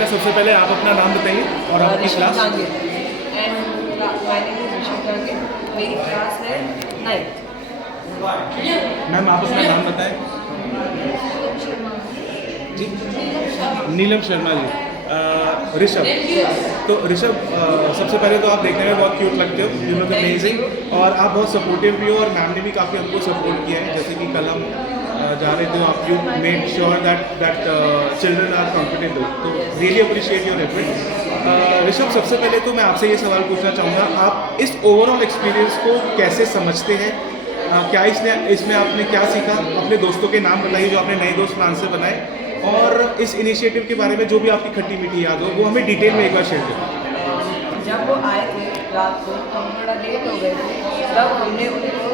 बेटा सबसे पहले आप अपना नाम बताइए और आपकी class. And my name is Rishabh Dange. मेरी क्लास है 9th। मैम आप अपना नाम बताएं। जी नीलम शर्मा जी। ऋषभ, तो ऋषभ सबसे पहले तो आप देखने में बहुत क्यूट लगते हो, यू नो अमेजिंग, और आप बहुत सपोर्टिव भी हो और मैम ने भी काफ़ी हमको सपोर्ट किया है। जैसे कि कल हम जा रहे थे तो आप you made sure that children are comfortable, तो really appreciate your effort. Rishabh सबसे पहले तो मैं आपसे ये सवाल पूछना चाहूँगा, आप इस ओवरऑल एक्सपीरियंस को कैसे समझते हैं? क्या इसमें आपने क्या सीखा? अपने दोस्तों के नाम बताइए जो आपने नए दोस्त फ्रांस से बनाए, और इस इनिशिएटिव के बारे में जो भी आपकी खट्टी मीठी याद हो वो हमें डिटेल में एक बार शेयर करें। जब वो आए थे रात को, हम थोड़ा लेट हो गए थे, तब हमने उनको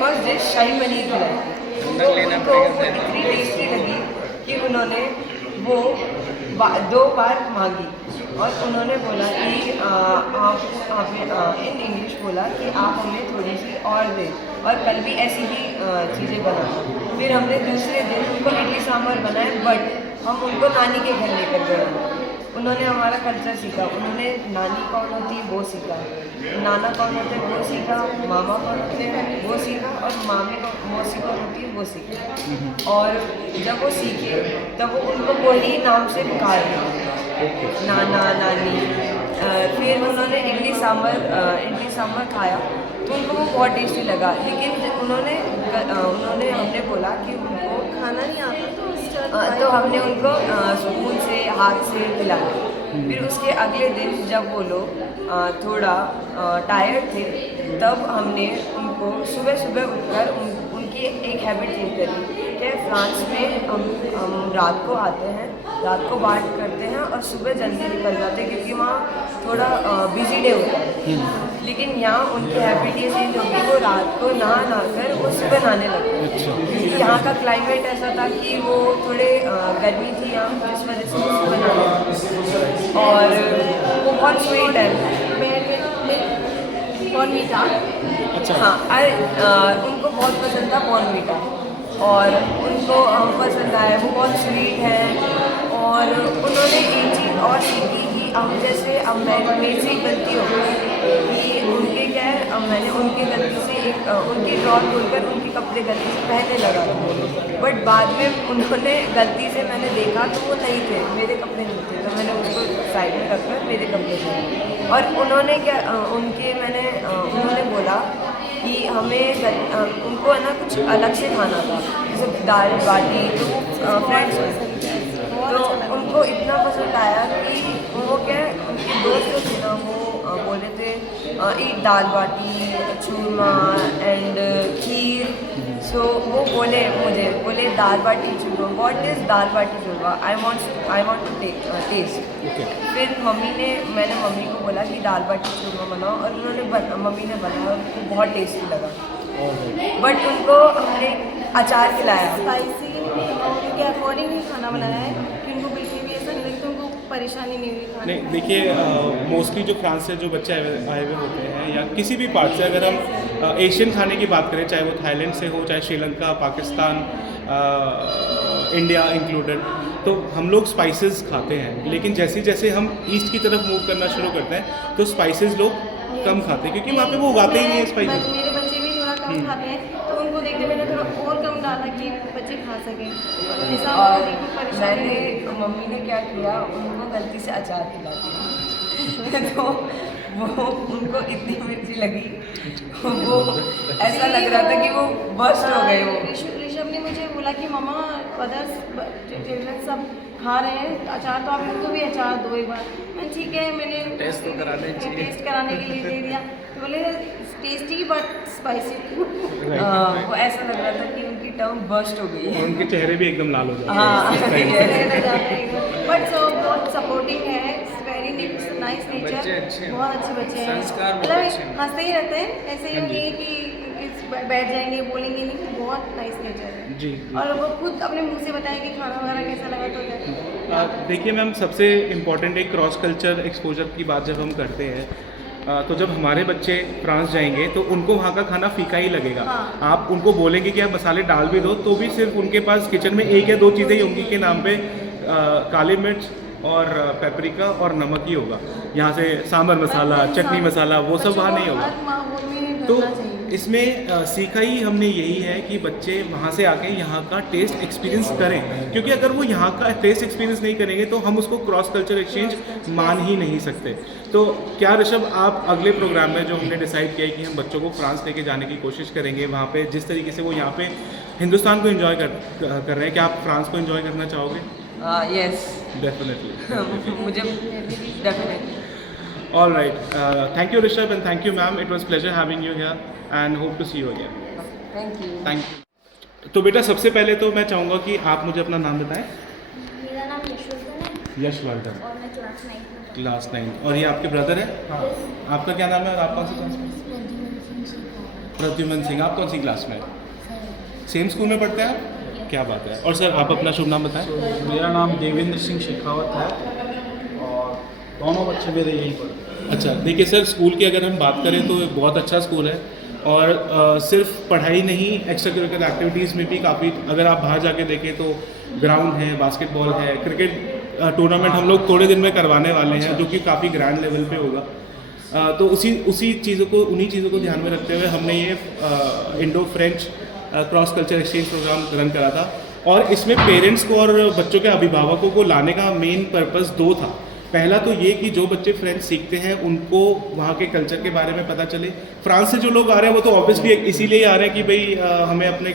फर्स्ट डिश शाही पनीर खिलाई। तो उनको इतनी टेस्टी लगी कि उन्होंने वो 2 बार मांगी, और उन्होंने बोला कि आप इन इंग्लिश बोला कि आप हमें थोड़ी सी और दें, और कल भी ऐसी ही चीज़ें बनाना। फिर हमने दूसरे दिन उनको इडली सांभर बनाए, बट हम उनको नानी के घर लेकर गए। उन्होंने हमारा कल्चर सीखा, उन्होंने नानी कौन होती है वो सीखा, नाना कौन होते हैं वो सीखा, मामा कौन होते हैं वो सीखा, और मौसी कौन होती है वो सीखा। और जब वो सीखे तब वो उनको वही नाम से पुकार नाना नानी। फिर उन्होंने इडली सांभर खाया तो उनको वो बहुत टेस्टी लगा, लेकिन उन्होंने हमने बोला कि उनको खाना नहीं आता, तो हमने उनको स्पून से हाथ से खिलाया। फिर उसके अगले दिन जब वो लोग थोड़ा टायर्ड थे, तब हमने उनको सुबह सुबह उठकर उनकी एक हैबिट चेंज करी कि फ्रांस में हम रात को आते हैं, रात को बात करते हैं और सुबह जल्दी निकल जाते हैं, क्योंकि वहाँ थोड़ा बिजी डे होता है। लेकिन यहाँ उनकी हैबिट ये चेंज होगी, वो रात को नहा कर वो सुबह नहाने लगे। क्योंकि यहाँ का क्लाइमेट ऐसा था कि वो थोड़े गर्मी थी यहाँ, जिस वजह से वो सुबह नहाने लगे। और वो बहुत स्वीट है। बॉर्नवीटा, अच्छा हाँ, उनको बहुत पसंद था बॉर्नवीटा, और उनको हम पसंद आए, वो बहुत स्वीट है। और उन्होंने एक चीज़ और सीखी कि हम जैसे अब मेरे से गलती हो गई कि उनके क्या है, मैंने उनकी गलती से उनकी ड्रॉर खोलकर उनके कपड़े गलती से पहनने लगा, बट बाद में उन्होंने गलती से मैंने देखा तो वो नहीं थे, मेरे कपड़े नहीं थे, तो मैंने उसको साइड में रखकर मेरे कपड़े थे। और उन्होंने उन्होंने बोला कि हमें उनको है ना कुछ अलग से खाना था, जैसे दाल बाटी, तो फ्रेंड्स तो उनको इतना पसंद आया कि वो क्या उनके दोस्त जो थे ना वो बोले थे ईट दाल बाटी चूरमा एंड खीर। सो वो बोले दाल बाटी चूरमा, what is dal baati churma, I want to taste. फिर मैंने मम्मी को बोला कि दाल बाटी चूरमा बनाओ, और मम्मी ने बनाया, उनको बहुत टेस्टी लगा। बट उनको हमने अचार खिलाया, स्पाइसी उनके अकॉर्डिंग ही खाना बनाया है कि उनको बिल्कुल भी ऐसा नहीं लगता, उनको परेशानी नहीं हुई खाने नहीं देखिए, मोस्टली जो फ्रांस से जो बच्चे आए हुए होते हैं या किसी भी पार्ट से, अगर हम एशियन खाने की बात करें, चाहे वो थाईलैंड से हो, चाहे श्रीलंका, पाकिस्तान, इंडिया इंक्लूडेड, तो हम लोग स्पाइसेस खाते हैं। लेकिन जैसे जैसे हम ईस्ट की तरफ मूव करना शुरू करते हैं तो स्पाइसेस लोग कम खाते हैं, क्योंकि वहाँ पे वो उगाते ही नहीं है स्पाइसेस। मेरे बच्चे भी थोड़ा कम खाते हैं, तो उनको देखते मैंने थोड़ा और कम डाला कि बच्चे खा सकें। मैंने मम्मी ने क्या किया, उनको गलती से अचार खिला दिया तो वो उनको इतनी मिर्ची लगी, वो ऐसा लग रहा था कि वो बस्ट हो गए। ऋषभ ने मुझे बोला कि मम्मा अदर्स चिल्ड्रन सब खा रहे हैं अचार, तो आप इनको भी अचार दो एक बार। मैं ठीक है, मैंने टेस्ट कराने के लिए दे दिया, तो बोले टेस्टी बट स्पाइसी। वो ऐसा लग रहा था कि उनकी टर्म बस्ट हो गई है, उनके चेहरे भी एकदम लाल हो जाते हैं। बट बहुत सपोर्टिंग है, वेरी नाइस नेचर, बहुत अच्छे बच्चे हैं, मतलब हंसते ही रहते हैं, ऐसे ही नहीं कि बैठ जाएंगे बोलेंगे नहीं, बहुत नाइस नेचर है जी। और वो खुद अपने मुंह से बताएं कि खाना वगैरह कैसा लगा। तो देखिए मैम, सबसे इम्पॉर्टेंट एक क्रॉस कल्चर एक्सपोजर की बात जब हम करते हैं, तो जब हमारे बच्चे फ्रांस जाएंगे तो उनको वहाँ का खाना फीका ही लगेगा। हाँ। आप उनको बोलेंगे कि आप मसाले डाल भी दो, तो भी सिर्फ उनके पास किचन में 1 या 2 चीज़ें ही होंगी के नाम पे काली मिर्च, और पेपरिका और नमक ही होगा। यहाँ से सांभर मसाला, चटनी मसाला वो सब वहाँ नहीं होगा। तो इसमें सीखा ही हमने यही है कि बच्चे वहाँ से आके यहाँ का टेस्ट एक्सपीरियंस करें, क्योंकि अगर वो यहाँ का टेस्ट एक्सपीरियंस नहीं करेंगे तो हम उसको क्रॉस कल्चर एक्सचेंज मान ही नहीं सकते। तो क्या ऋषभ, आप अगले प्रोग्राम में जो हमने डिसाइड किया है कि हम बच्चों को फ्रांस लेके जाने की कोशिश करेंगे, वहाँ पे जिस तरीके से वो यहाँ पे हिंदुस्तान को एंजॉय कर रहे हैं, क्या आप फ्रांस को एंजॉय करना चाहोगे? Yes, definitely. मुझे definitely. All right. Thank you, Rishabh, and thank you, ma'am. It was pleasure having you here, and hope to see you again. Thank you. Thank you. तो बेटा, सबसे पहले तो मैं चाहूँगा कि आप मुझे अपना नाम बताएं। मेरा नाम यशवर्धन है यशवर्धन, और मैं क्लास 9 में पढ़ती क्लास 9। और ये आपके ब्रदर है? हूँ। आपका क्या नाम है और आप कौन सी क्लास में? प्रद्युमन सिंह। आप कौन सी क्लास में? सेम स्कूल में पढ़ते हैं आप? क्या बात है। और सर, आप अपना शुभ नाम बताएं। मेरा नाम देवेंद्र सिंह शेखावत है और दोनों बच्चे मेरे यहीं पढ़ते हैं। अच्छा, देखिए सर, स्कूल की अगर हम बात करें तो बहुत अच्छा स्कूल है, और सिर्फ पढ़ाई नहीं, एक्स्ट्रा करिकुलर एक्टिविटीज़ में भी काफ़ी, अगर आप बाहर जाके देखें तो ग्राउंड है, बास्केटबॉल है, क्रिकेट टूर्नामेंट हम लोग थोड़े दिन में करवाने वाले हैं, जो कि काफ़ी ग्रैंड लेवल पे होगा। तो उन्हीं चीज़ों को ध्यान में रखते हुए हमने ये Indo French cross culture exchange program run करा था। और इसमें पेरेंट्स को और बच्चों के अभिभावकों को लाने का मेन पर्पस 2 था। पहला तो ये कि जो बच्चे फ्रेंच सीखते हैं उनको वहाँ के कल्चर के बारे में पता चले। फ्रांस से जो लोग आ रहे हैं वो तो ऑब्वियसली इसीलिए आ रहे हैं कि भाई हमें अपने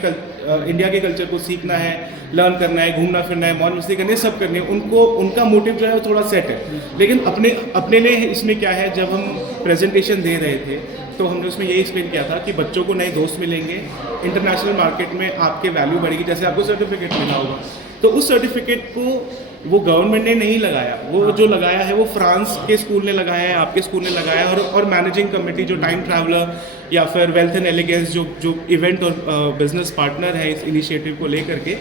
इंडिया के कल्चर को सीखना है, लर्न करना है, घूमना फिरना है, मौज मस्ती करनी है, सब करनी है। उनको उनका मोटिव जो है वो थोड़ा सेट है। लेकिन अपने लिए इसमें क्या है, जब हम प्रेजेंटेशन दे रहे थे तो हमने उसमें यही एक्सप्लेन किया था कि बच्चों को नए दोस्त मिलेंगे, इंटरनेशनल मार्केट में आपके वैल्यू बढ़ेगी। जैसे आपको सर्टिफिकेट मिला होगा, तो उस सर्टिफिकेट को वो गवर्नमेंट ने नहीं लगाया, वो जो लगाया है वो फ्रांस के स्कूल ने लगाया है, आपके स्कूल ने लगाया है, और मैनेजिंग कमेटी जो टाइम ट्रैवलर या फिर वेल्थ एंड एलिगेंस जो इवेंट और बिजनेस पार्टनर है इस इनिशिएटिव को लेकर के,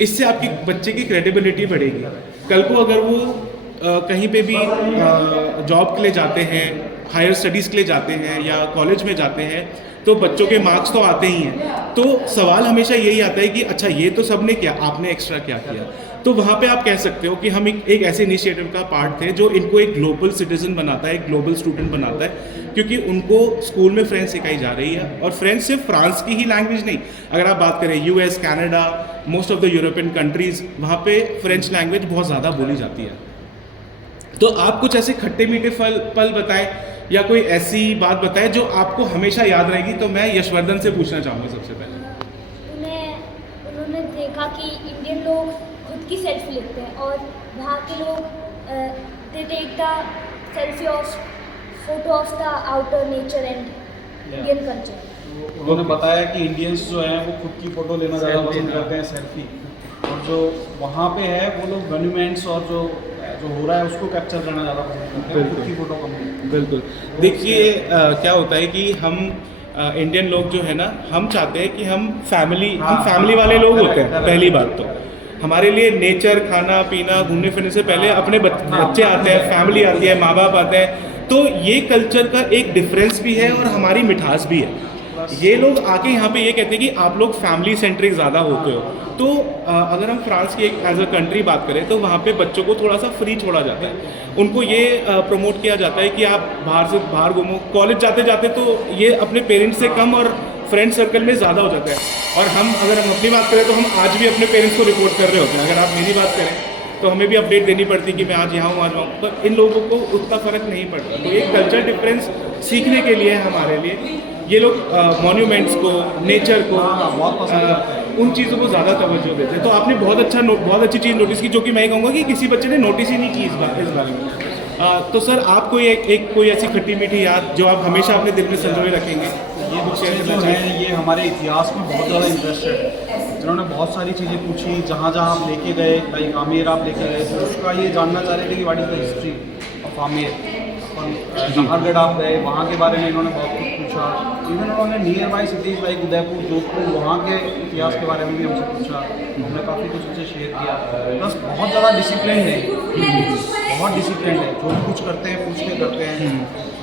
इससे आपकी बच्चे की क्रेडिबिलिटी बढ़ेगी। कल को अगर वो कहीं पे भी जॉब के लिए जाते हैं, हायर स्टडीज़ के लिए जाते हैं या कॉलेज में जाते हैं, तो बच्चों के मार्क्स तो आते ही हैं। तो सवाल हमेशा यही आता है कि अच्छा, ये तो सबने किया, आपने एक्स्ट्रा क्या किया। तो वहाँ पे आप कह सकते हो कि हम एक ऐसे इनिशिएटिव का पार्ट थे जो इनको एक ग्लोबल सिटीजन बनाता है, एक ग्लोबल स्टूडेंट बनाता है, क्योंकि उनको स्कूल में फ्रेंच सिखाई जा रही है। और फ्रेंच सिर्फ फ्रांस की ही लैंग्वेज नहीं, अगर आप बात करें US, Canada, most of the European countries, वहाँ पे फ्रेंच लैंग्वेज बहुत ज़्यादा बोली जाती है। तो आप कुछ ऐसे खट्टे मीठे पल बताएं या कोई ऐसी बात बताएं जो आपको हमेशा याद रहेगी। तो मैं यशवर्धन से पूछना चाहूँगा सबसे पहले। उन्होंने देखा कि इंडियन लोग खुद की सेल्फी लेते हैं और वहाँ के लोग they take the selfie of photo of the outer nature and Indian culture. उन्होंने बताया कि इंडियंस जो हैं वो खुद की फ़ोटो लेना ज़्यादा पसंद करते हैं, सेल्फी, और जो वहाँ पे है वो लोग मॉन्यूमेंट्स और जो हो रहा है उसको कैप्चर करना ज़्यादा पसंद करते हैं, खुद की फ़ोटो कम। बिल्कुल। देखिए क्या होता है कि हम इंडियन लोग जो है ना, हम चाहते हैं कि हम फैमिली वाले लोग होते हैं। पहली बात तो हमारे लिए नेचर, खाना पीना, घूमने फिरने से पहले अपने बच्चे आते हैं, फैमिली आती है, माँ बाप आते हैं। तो ये कल्चर का एक डिफरेंस भी है और हमारी मिठास भी है। ये लोग आके यहाँ पे ये कहते हैं कि आप लोग फैमिली सेंट्रिक ज़्यादा होते हो। तो अगर हम फ्रांस की एक एज अ कंट्री बात करें तो वहाँ पे बच्चों को थोड़ा सा फ्री छोड़ा जाता है। उनको ये प्रमोट किया जाता है कि आप बाहर घूमो। कॉलेज जाते जाते तो ये अपने पेरेंट्स से कम और फ्रेंड सर्कल में ज़्यादा हो जाता है। और अगर हम अपनी बात करें तो हम आज भी अपने पेरेंट्स को रिपोर्ट कर रहे होते हैं। अगर आप मेरी बात करें तो हमें भी अपडेट देनी पड़ती है कि मैं आज यहाँ हूँ, आज वहाँ। पर इन लोगों को उतना फ़र्क नहीं पड़ता। तो एक कल्चर डिफरेंस सीखने के लिए हमारे लिए ये लोग मॉन्यूमेंट्स को, नेचर को, उन चीज़ों को ज़्यादा तवज्जो देते हैं। तो आपने बहुत अच्छी चीज़ नोटिस की, जो कि मैं कहूँगा कि किसी बच्चे ने नोटिस ही नहीं की इस बारे में। तो सर, आप कोई ऐसी खट्टी मीठी याद जो आप हमेशा अपने दिल में संजोए रखेंगे? ये बच्चे जो हैं ये हमारे इतिहास में बहुत ज़्यादा इंटरेस्टेड है। इन्होंने बहुत सारी चीज़ें पूछी, जहाँ आप लेके गए, लाइक आमेर आप लेके गए तो उसका ये जानना चाह रहे थे कि what is the history of Amer. Nahargarh आप गए, वहाँ के बारे में इन्होंने बहुत कुछ पूछा। इवन उन्होंने near by cities like Udaipur, Jodhpur, वहाँ के इतिहास के बारे में भी हमसे पूछा। हमने काफ़ी कुछ उनसे शेयर किया। प्लस बहुत ज़्यादा डिसिप्लिन है, बहुत डिसिप्लिन है, जो भी कुछ करते हैं पूछ के करते हैं।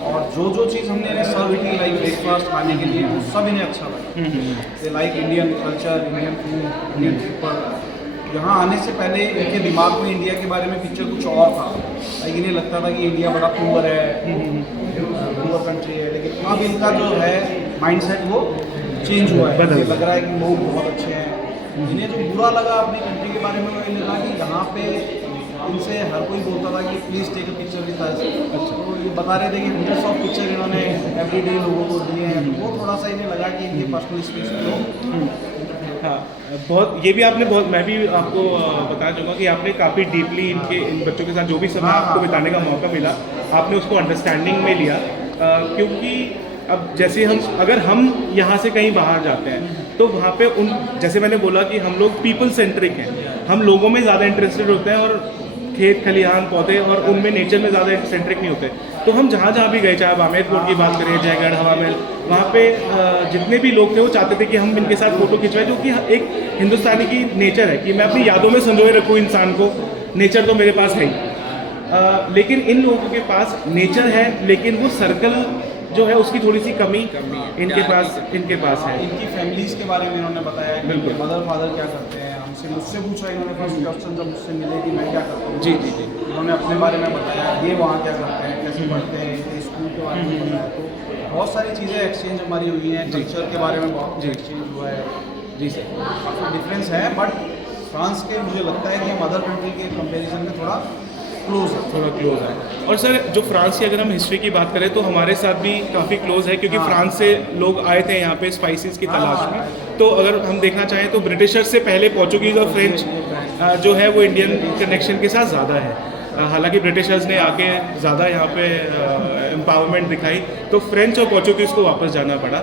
और जो चीज़ हमने इन्हें सर्व की, लाइक ब्रेकफास्ट खाने के लिए, वो सब इन्हें अच्छा लगा। They like Indian culture, Indian food, Indian people. यहाँ आने से पहले इनके दिमाग में इंडिया के बारे में पिक्चर कुछ और था, लाइक इन्हें लगता था कि इंडिया बड़ा पुअर है, पुअर कंट्री है, लेकिन अब इनका जो है माइंडसेट वो चेंज हुआ है। इन्हें लग रहा है कि लोग बहुत अच्छे हैं। इन्हें जो बुरा लगा अपनी कंट्री के बारे में वो ये लगा कि यहाँ पे इनसे हर कोई बोलता था कि please take a picture with us. अच्छा, तो ये बता रहे थे कि 100 ऑफ पिक्चर इन्होंने एवरीडे लोगों को दिए हैं, तो वो थोड़ा सा इन्हें लगा कि इनके पर्सनल स्पेस को हाँ, बहुत ये भी आपने बहुत, मैं भी आपको बताना चाहूँगा कि आपने काफ़ी डीपली इन बच्चों के साथ जो भी समय आपको बिताने का मौका मिला, आपने उसको अंडरस्टैंडिंग में लिया। क्योंकि अब जैसे अगर हम यहाँ से कहीं बाहर जाते हैं तो वहाँ पे जैसे मैंने बोला कि हम लोग पीपल सेंट्रिक हैं, हम लोगों में ज़्यादा इंटरेस्टेड होते हैं और खेत खलिहान पौधे और उनमें नेचर में ज़्यादा सेंट्रिक नहीं होते। तो हम जहाँ भी गए, चाहे आप आमेर फोर्ट की बात करें, जयगढ़, हवा महल, वहाँ पे जितने भी लोग थे वो चाहते थे कि हम इनके साथ फ़ोटो खिंचवाएं, जो कि एक हिंदुस्तानी की नेचर है कि मैं अपनी यादों में संजोए रखूँ इंसान को। नेचर तो मेरे पास है ही, लेकिन इन लोगों के पास नेचर है, लेकिन वो सर्कल जो है उसकी थोड़ी सी कमी इनके पास है। इनकी फैमिलीज़ के बारे में इन्होंने बताया कि बिल्कुल। मदर फादर क्या करते हैं, मुझसे पूछा इन्होंने फर्स्ट क्वेश्चन जब मुझसे मिले कि मैं क्या करता हूँ। जी। उन्होंने अपने बारे में बताया, ये वहाँ क्या करते हैं, कैसे पढ़ते हैं, ये स्कूल के बारे में बताया। तो बहुत सारी चीज़ें एक्सचेंज हमारी हुई हैं, कल्चर के बारे में बहुत एक्सचेंज हुआ है। जी सर। डिफरेंस है, बट फ्रांस के मुझे लगता है कि हम अदर कंट्री के कंपेरिजन में थोड़ा क्लोज है। और सर जो फ्रांस की अगर हम हिस्ट्री की बात करें तो हमारे साथ भी काफ़ी क्लोज है, क्योंकि फ्रांस से लोग आए थे यहाँ पे स्पाइसेस की तलाश में। तो अगर हम देखना चाहें तो ब्रिटिशर्स से पहले पोर्चुगीज़ और फ्रेंच जो है वो इंडियन कनेक्शन के साथ ज़्यादा है। हालांकि ब्रिटिशर्स ने आके ज़्यादा यहाँ पे एम्पावरमेंट दिखाई, तो फ्रेंच और पोर्चुगीज़ को वापस जाना पड़ा।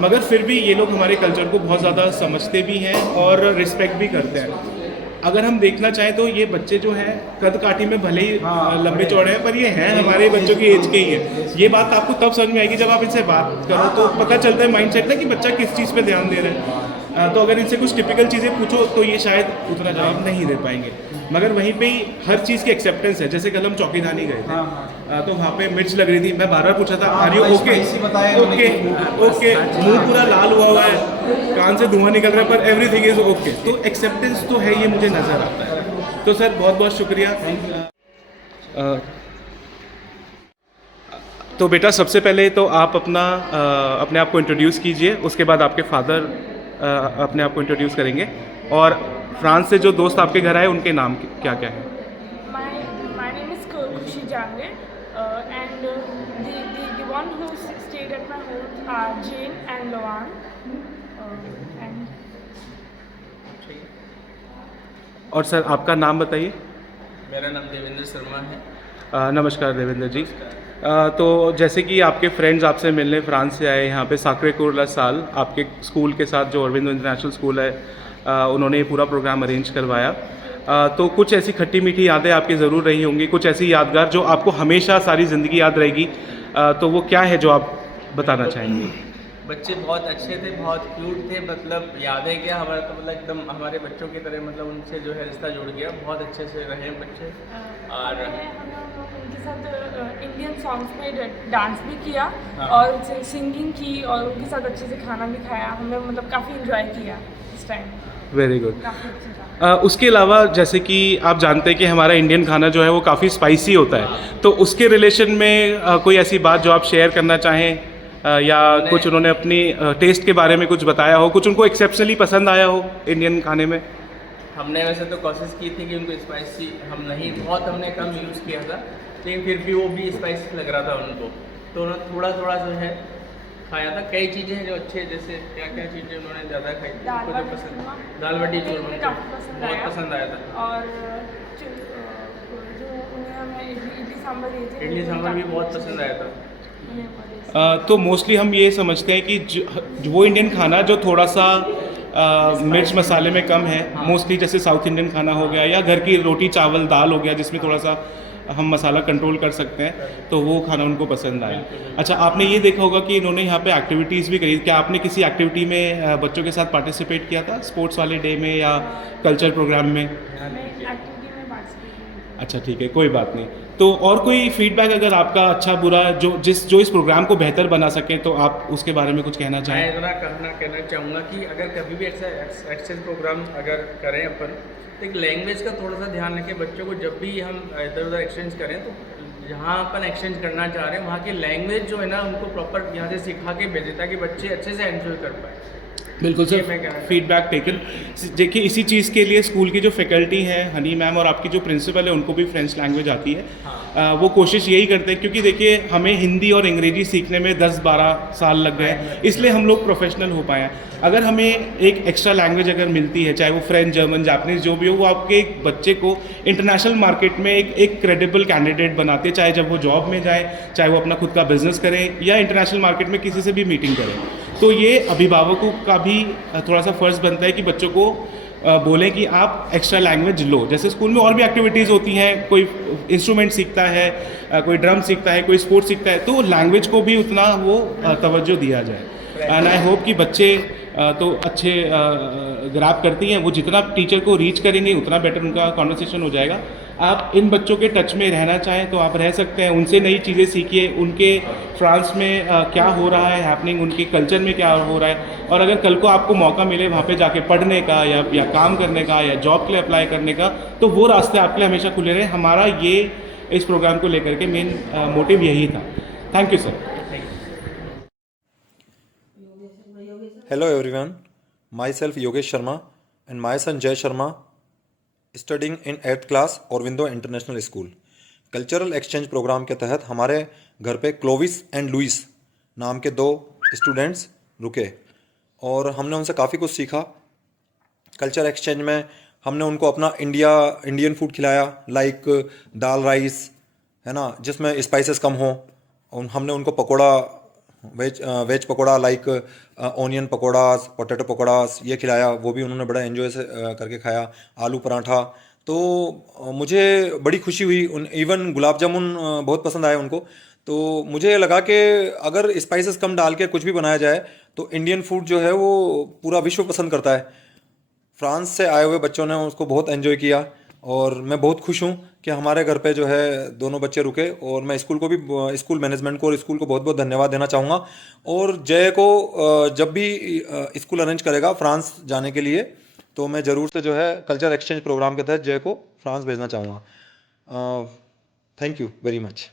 मगर फिर भी ये लोग हमारे कल्चर को बहुत ज़्यादा समझते भी हैं और रिस्पेक्ट भी करते हैं। अगर हम देखना चाहें तो ये बच्चे जो हैं कद काठी में भले ही लंबे चौड़े हैं, पर ये हैं हमारे बच्चों की एज के ही हैं। ये बात आपको तब समझ में आएगी जब आप इनसे बात करो, तो पता चलता है माइंडसेट ना कि बच्चा किस चीज़ पे ध्यान दे रहा है। तो अगर इनसे कुछ टिपिकल चीज़ें पूछो तो ये शायद उतना जवाब नहीं दे पाएंगे, मगर वहीं पे ही हर चीज़ की एक्सेप्टेंस है। जैसे कल हम चौकीधानी गए थे, तो वहाँ पे मिर्च लग रही थी, मैं बार बार पूछा था आर यू ओके, ओके, मुंह पूरा लाल हुआ है, कान से धुआं निकल रहा है, पर एवरीथिंग इज ओके। तो एक्सेप्टेंस तो है, ये मुझे नज़र आता है। तो सर बहुत बहुत शुक्रिया। तो बेटा सबसे पहले तो आप अपने आप को इंट्रोड्यूस कीजिए, उसके बाद आपके फादर अपने आप को इंट्रोड्यूस करेंगे, और फ्रांस से जो दोस्त आपके घर आए उनके नाम क्या क्या है? My name is Khushi Jangre, and the one who stayed at my home are Jane and Loan. And और सर आपका नाम बताइए। मेरा नाम देवेंद्र शर्मा है। नमस्कार देवेंद्र जी। तो जैसे कि आपके फ्रेंड्स आपसे मिलने फ्रांस से आए यहाँ पे साक्रे कोर ला साल, आपके स्कूल के साथ जो अरविंदो इंटरनेशनल स्कूल है, उन्होंने ये पूरा प्रोग्राम अरेंज करवाया। तो कुछ ऐसी खट्टी मीठी यादें आपकी ज़रूर रही होंगी, कुछ ऐसी यादगार जो आपको हमेशा सारी ज़िंदगी याद रहेगी, तो वो क्या है जो आप बताना चाहेंगे? बच्चे बहुत अच्छे थे, बहुत क्यूट थे, मतलब यादें क्या, हमारा तो मतलब एकदम हमारे बच्चों की तरह, मतलब उनसे जो है रिश्ता जुड़ गया, बहुत अच्छे से रहे बच्चे। और उनके साथ इंडियन सॉन्ग्स में डांस भी किया और सिंगिंग की, और उनके साथ अच्छे से खाना भी खाया। हमने मतलब काफ़ी इंजॉय किया इस टाइम। Very good. काफ़ी अच्छा था। उसके अलावा जैसे कि आप जानते हैं कि हमारा इंडियन खाना जो है वो काफ़ी स्पाइसी होता है, तो उसके रिलेशन में कोई ऐसी बात जो आप शेयर करना चाहें, या कुछ उन्होंने अपनी टेस्ट के बारे में कुछ बताया हो, कुछ उनको एक्सेप्शनली पसंद आया हो इंडियन खाने में? हमने वैसे तो कोशिश की थी कि उनको स्पाइसी हमने कम यूज़ किया था, लेकिन फिर भी वो भी स्पाइसी लग रहा था उनको, तो उन्होंने थोड़ा थोड़ा जो है खाया था। कई चीज़ें हैं जो अच्छे, जैसे क्या क्या चीज़ें उन्होंने ज़्यादा खाई थी, उनको जो पसंद, दाल बाटी चूरमा बहुत पसंद आया था, और जो उन्हें हमें इडली सांभर दिए थे, इडली सांभर भी बहुत पसंद आया था। तो मोस्टली हम ये समझते हैं कि वो इंडियन खाना जो थोड़ा सा मिर्च मसाले में कम है, मोस्टली जैसे साउथ इंडियन खाना हो गया या घर की रोटी चावल दाल हो गया, जिसमें थोड़ा सा हम मसाला कंट्रोल कर सकते हैं, तो वो खाना उनको पसंद आया। अच्छा, आपने ये देखा होगा कि इन्होंने यहाँ पे एक्टिविटीज़ भी करी। क्या आपने किसी एक्टिविटी में बच्चों के साथ पार्टिसिपेट किया था, स्पोर्ट्स वाले डे में या कल्चर प्रोग्राम में? अच्छा ठीक है, कोई बात नहीं। तो और कोई फीडबैक अगर आपका अच्छा बुरा जो इस प्रोग्राम को बेहतर बना सके तो आप उसके बारे में कुछ कहना मैं चाहें? इतना कहना चाहूँगा कि अगर कभी भी ऐसा एक्सचेंज प्रोग्राम अगर करें अपन, तो एक लैंग्वेज का थोड़ा सा ध्यान रखें। बच्चों को जब भी हम इधर उधर एक्सचेंज करें तो जहाँ अपन एक्सचेंज करना चाह रहे हैं वहाँ की लैंग्वेज जो है ना उनको प्रॉपर यहाँ से सिखा के भेजें ताकि बच्चे अच्छे से एंजॉय कर पाए। बिल्कुल ये सर, मैं कहना फीडबैक टेकन। देखिए इसी चीज़ के लिए स्कूल की जो फैकल्टी है हनी मैम और आपकी जो प्रिंसिपल है उनको भी फ्रेंच लैंग्वेज आती है। वो कोशिश यही करते हैं क्योंकि देखिए हमें हिंदी और अंग्रेजी सीखने में 10-12 साल लग गए हैं, इसलिए हम लोग प्रोफेशनल हो पाए हैं। अगर हमें एक एक्स्ट्रा लैंग्वेज अगर मिलती है, चाहे वो फ्रेंच, जर्मन, जापानीज जो भी हो, वो आपके एक बच्चे को इंटरनेशनल मार्केट में एक क्रेडिबल कैंडिडेट बनाते हैं, चाहे जब वो जॉब में जाए, चाहे वो अपना खुद का बिजनेस करें या इंटरनेशनल मार्केट में किसी से भी मीटिंग करें। तो ये अभिभावकों का भी थोड़ा सा फ़र्ज़ बनता है कि बच्चों को बोलें कि आप एक्स्ट्रा लैंग्वेज लो। जैसे स्कूल में और भी एक्टिविटीज़ होती हैं, कोई इंस्ट्रूमेंट सीखता है, कोई ड्रम सीखता है, कोई स्पोर्ट्स सीखता है, तो लैंग्वेज को भी उतना वो तवज्जो दिया जाए। एंड आई होप कि बच्चे तो अच्छे ग्रैब करती हैं, वो जितना टीचर को रीच करेंगे उतना बेटर उनका कॉन्वर्सेशन हो जाएगा। आप इन बच्चों के टच में रहना चाहें तो आप रह सकते हैं, उनसे नई चीज़ें सीखिए, उनके फ्रांस में क्या हो रहा है हैपनिंग, उनके कल्चर में क्या हो रहा है। और अगर कल को आपको मौका मिले वहाँ पे जाके पढ़ने का या काम करने का या जॉब के लिए अप्लाई करने का, तो वो रास्ते आपके लिए हमेशा खुले रहे। हमारा ये इस प्रोग्राम को लेकर के मेन मोटिव यही था। Thank you sir. Hello everyone, myself Yogesh Sharma and my son Jay Sharma studying in 8th class Aurobindo international school. Cultural exchange programme के तहत हमारे घर पे क्लोविस एंड लुइस नाम के 2 स्टूडेंट्स रुके और हमने उनसे काफ़ी कुछ सीखा। कल्चर एक्सचेंज में हमने उनको अपना इंडियन फूड खिलाया, लाइक दाल राइस है ना, जिसमें स्पाइसेस कम हो। और हमने उनको pakora, veg pakora like onion pakoras, potato pakoras ये खिलाया, वो भी उन्होंने बड़ा एंजॉय से करके खाया। आलू पराठा, तो मुझे बड़ी खुशी हुई। इवन गुलाब जामुन बहुत पसंद आए उनको। तो मुझे लगा कि अगर स्पाइसेस कम डाल के कुछ भी बनाया जाए तो इंडियन फूड जो है वो पूरा विश्व पसंद करता है। फ्रांस से आए हुए बच्चों ने उसको बहुत एंजॉय किया और मैं बहुत खुश हूँ कि हमारे घर पे जो है दोनों बच्चे रुके। और मैं स्कूल को भी, स्कूल मैनेजमेंट को और स्कूल को बहुत बहुत धन्यवाद देना चाहूँगा। और जय को जब भी स्कूल अरेंज करेगा फ्रांस जाने के लिए, तो मैं ज़रूर से जो है कल्चर एक्सचेंज प्रोग्राम के तहत जय को फ्रांस भेजना चाहूँगा। Thank you very much.